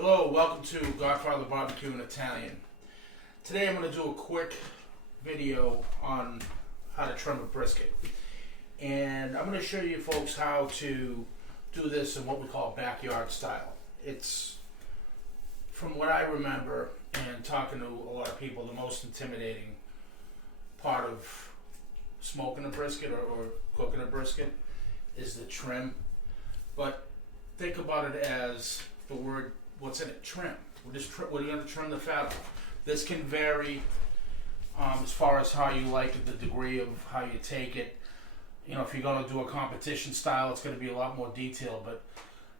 Hello, welcome to Godfather BBQ in Italian. Today I'm going to do a quick video on how to trim a brisket. And I'm going to show you folks how to do this in what we call backyard style. It's, from what I remember and talking to a lot of people, the most intimidating part of smoking a brisket or cooking a brisket is the trim. But think about it as the word, what's in it? Trim. We're going to trim the fat off. This can vary as far as how you like it, the degree of how you take it. You know, if you're going to do a competition style, it's going to be a lot more detailed. But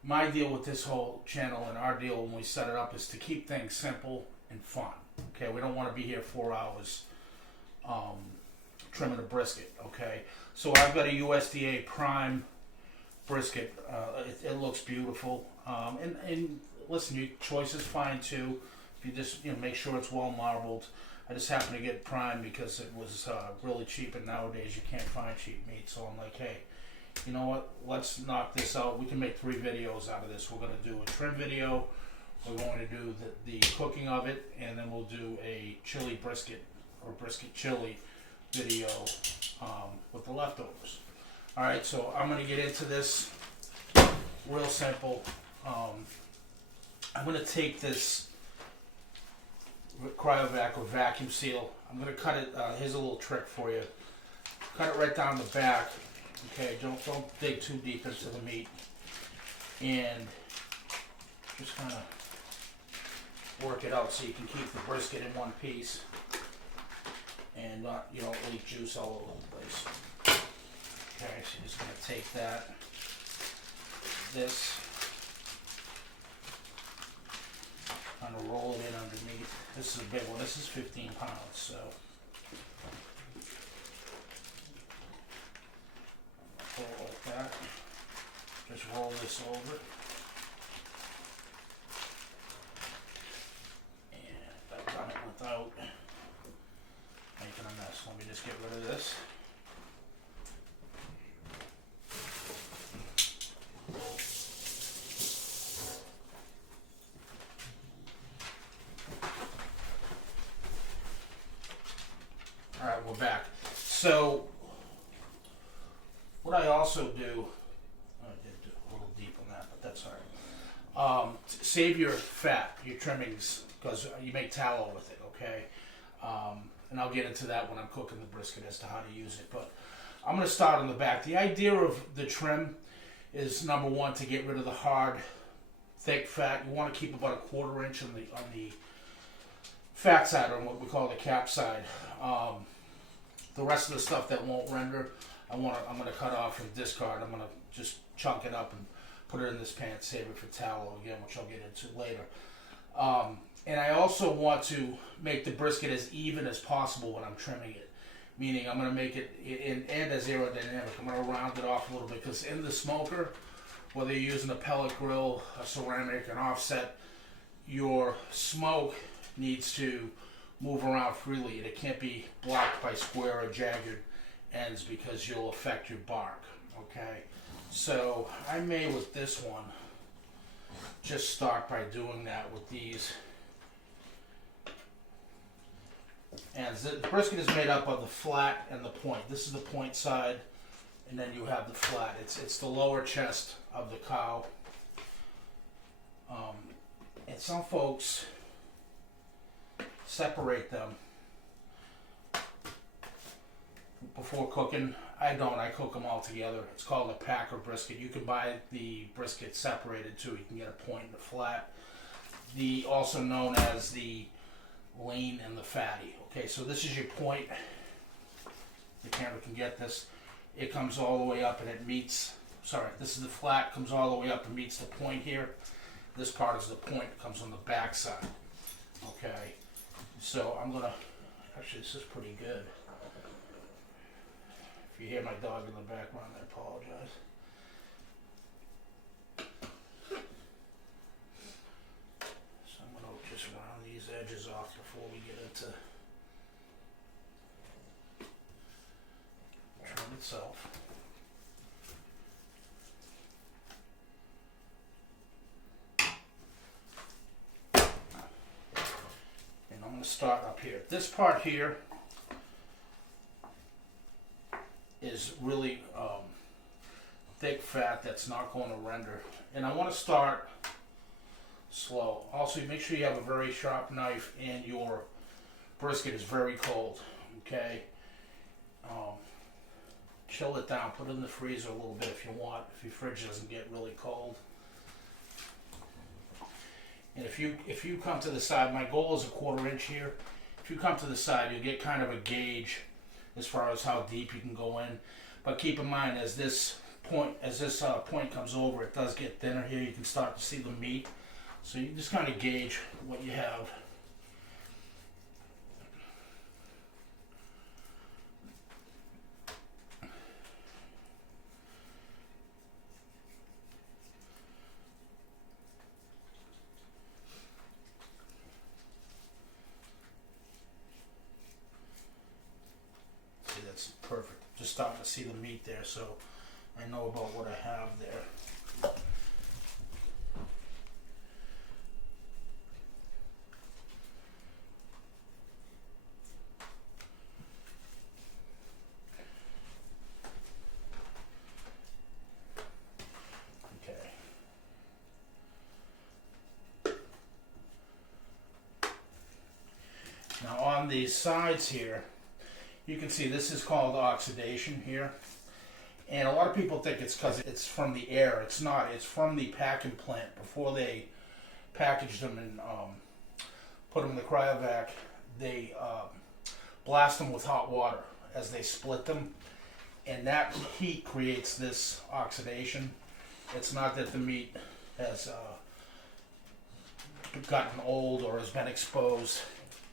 my deal with this whole channel and our deal when we set it up is to keep things simple and fun. Okay, we don't want to be here 4 hours trimming a brisket. Okay, so I've got a USDA prime brisket. It looks beautiful. And listen, your choice is fine too. If you just make sure it's well marbled. I just happened to get prime because it was really cheap, and nowadays you can't find cheap meat. So I'm like, hey, you know what? Let's knock this out. We can make 3 videos out of this. We're going to do a trim video. We're going to do the cooking of it, and then we'll do a chili brisket or brisket chili video with the leftovers. All right, so I'm going to get into this real simple. I'm going to take this cryovac or vacuum seal. I'm going to cut it. Here's a little trick for you. Cut it right down the back. Okay, don't dig too deep into the meat, and just kind of work it out so you can keep the brisket in one piece and not leak juice all over the place. Okay, so you're just going to take this, kind of roll it in underneath. This is a big one. This is 15 pounds, so pull it like that. Just roll this over. And I've done it without making a mess. Let me just get rid of this. Alright, we're back. So, what I also do, I did do a little deep on that, but that's alright. Save your fat, your trimmings, because you make tallow with it, okay? And I'll get into that when I'm cooking the brisket as to how to use it. But I'm going to start on the back. The idea of the trim is, number one, to get rid of the hard, thick fat. You want to keep about a 1/4 inch on the fat side, or what we call the cap side. The rest of the stuff that won't render, I'm gonna cut off and discard. I'm gonna just chunk it up and put it in this pan, save it for tallow again, which I'll get into later. And I also want to make the brisket as even as possible when I'm trimming it. Meaning I'm gonna make it and as aerodynamic. I'm gonna round it off a little bit, because in the smoker, whether you're using a pellet grill, a ceramic, an offset, your smoke needs to move around freely, and it can't be blocked by square or jagged ends, because you'll affect your bark. Okay, so I may with this one just start by doing that with these ends. The brisket is made up of the flat and the point. This is the point side, and then you have the flat. It's the lower chest of the cow. And some folks separate them before cooking. I don't. I cook them all together. It's called a packer brisket. You can buy the brisket separated too. You can get a point and a flat. Also known as the lean and the fatty. Okay, so this is your point. The camera can get this. It comes all the way up and it meets. Sorry, this is the flat. Comes all the way up and meets the point here. This part is the point. Comes on the back side. Okay. So I'm gonna, actually this is pretty good. If you hear my dog in the background, I apologize. So I'm gonna just round these edges off before we get into the trim itself. start up here. This part here is really thick fat that's not going to render. And I want to start slow. Also, make sure you have a very sharp knife and your brisket is very cold. Okay? Chill it down. Put it in the freezer a little bit if you want, if your fridge doesn't get really cold. And if you come to the side, my goal is a 1/4 inch here. If you come to the side, you'll get kind of a gauge as far as how deep you can go in. But keep in mind, as this point comes over, it does get thinner here. You can start to see the meat. So you just kind of gauge what you have. See, that's perfect. Just starting to see the meat there, so I know about what I have there. Now on these sides here, you can see this is called oxidation here. And a lot of people think it's because it's from the air. It's not. It's from the packing plant. Before they package them and put them in the cryovac, they blast them with hot water as they split them. And that heat creates this oxidation. It's not that the meat has gotten old or has been exposed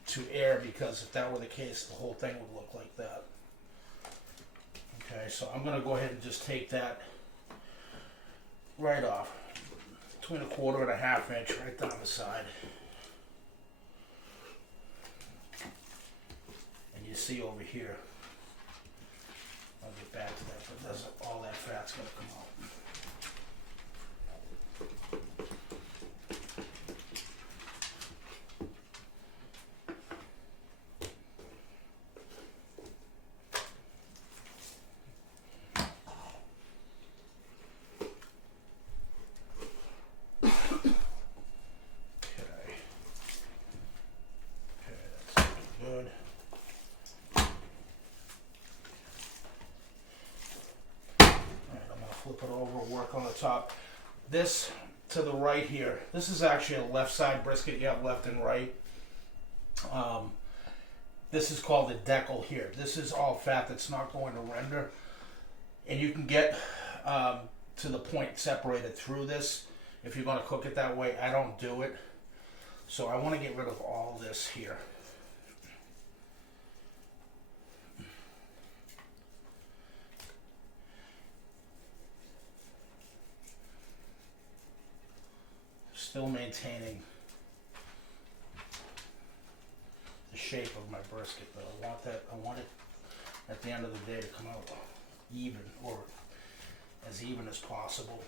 to air, because if that were the case, the whole thing would look like that. Okay, so I'm going to go ahead and just take that right off, between 1/4 and 1/2 inch right down the side. And you see over here, I'll get back to that, but all that fat's going to come out. Flip it over, work on the top. This to the right here, this is actually a left side brisket. You have left and right. This is called the decal here. This is all fat that's not going to render. And you can get to the point separated through this if you're going to cook it that way. I don't do it. So I want to get rid of all this here. Still maintaining the shape of my brisket, but I want it at the end of the day to come out even, or as even as possible.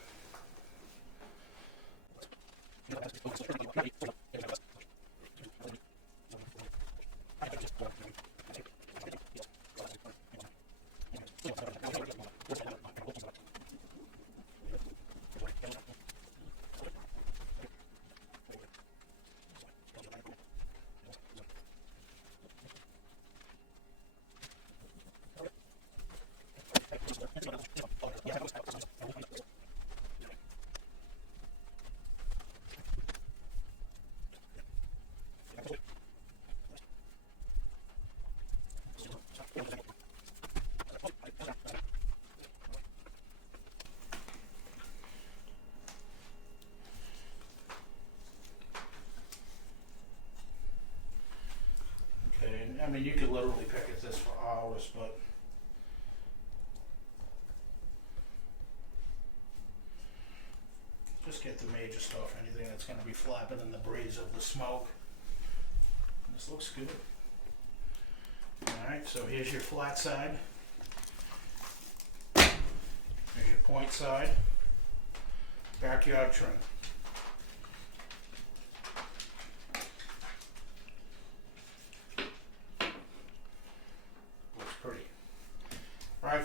I mean, you could literally pick at this for hours, but just get the major stuff, anything that's going to be flapping in the breeze of the smoke. And this looks good. Alright, so here's your flat side. Here's your point side. Backyard trim.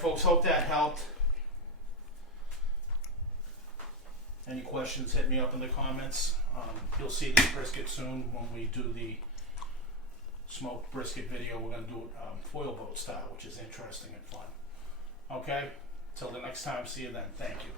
folks, hope that helped. Any questions, hit me up in the comments. You'll see this brisket soon when we do the smoked brisket video. We're going to do it foil boat style, which is interesting and fun. Okay, till the next time, see you then. Thank you.